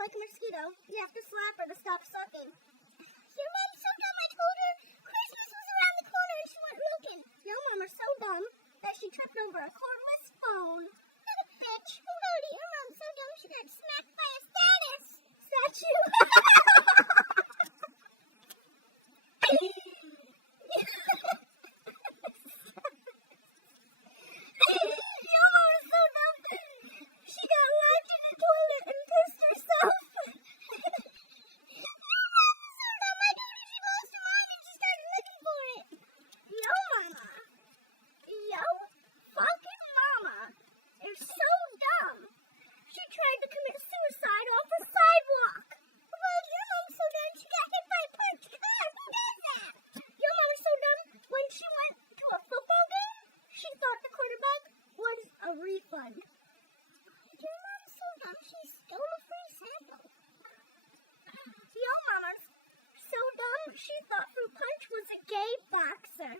like a mosquito. You have to slap her to stop sucking. Your mom's so dumb, I told her Christmas was around the corner and she went looking. Your mom is so dumb that she tripped over a cordless phone. What a bitch. Lordy, your mom's so dumb she got smacked by a statue. Your mom is so dumb. She got locked in the toilet and pissed herself. Yo fucking mama is so dumb. She tried to commit suicide off the sidewalk. Well, your mom's so dumb she got hit by a punch car. Who does that? Your mom is so dumb when she went to a football game, she thought the quarterback was a refund. Your mom's so dumb she stole a free sample. Your mama's so dumb she thought fruit punch was a gay boxer.